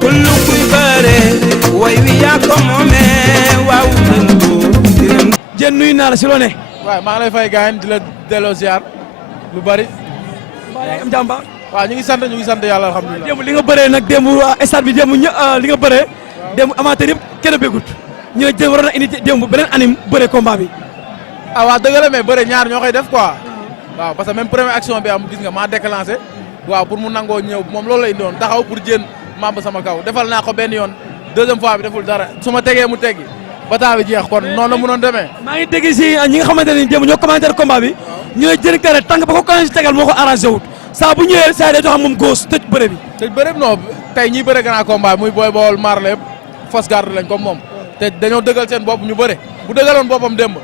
kullu kuy bëre way wi yaa ko moomee waaw Diène nuyu naa la si loo ne. waaw maa ngi lay fay gaañ di la delloo ziar lu bari. am jàmba. waaw ñu ngi sant yàlla alhamdulilah. démb li nga bëree nag démb stade bi démb li nga bëree démb amateur yëpp kenn bégut ñu ne Diène waroon na indi démb beneen anim bëree combat bi. ah waaw dëgg la mais bëre ñaar ñoo koy def quoi. waaw parce que même première action bi am gis nga maa déclenché. waaw pour mu nangoo ñëw moom loolu la indi woon taxaw pour Diène màmb sama kaw defal naa ko benn yoon deuxième fois bi deful dara su ma tegee mu teggi bataa bi jeex kon noonu la mënoon demee. maa ngi dégg si ñi nga xamante ne démb ñoo commentaire combat bi ñu ne Diène Kairé tànk ba ko commencé tegal moo ko arrangé wut saa bu ñëwee saa day dox moom góos tëj bëre bi. tëj bëre bi non tey ñiy bëre grand combat muy Boy Baol Marley yëpp fausse garde lañ comme moom te dañoo dëggal seen bopp ñu bëre bu dëggaloon boppam démb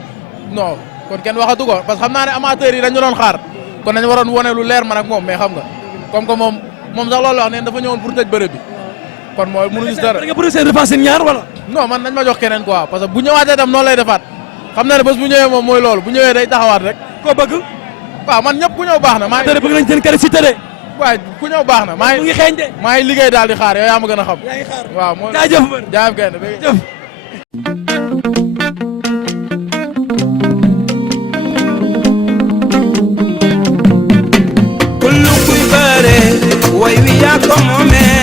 non kon kenn waxatu ko parce que xam naa ne amateurs yi dañu doon xaar kon dañu waroon wone lu leer man ak moom mais xam nga comme que moom sax loolu wax neen dafa ñëwoon pour tëj bëre bi kon mooy mënuñu si dara. da nga bëri seen revanche ñaar wala. non man nañ ma jox keneen quoi parce que bu ñëwaatee tam noonu lay defaat xam na ne bés bu ñëwee moom mooy loolu bu ñëwee day taxawaat rek. koo bëgg. waaw man ñëpp ku ñëw baax na. maa ngi bëgg nañ Diène Kairé si tëddee. waaye ku ñëw baax na. mu ngi xeeñ de. maa ngi liggéey daal di xaar yow yaa ma gën a xam. yaa ngi xaar waaw mooy jaajëf mbër. jaajëf kenn jëf. kullu kuy bëre way wi yaa ko moomee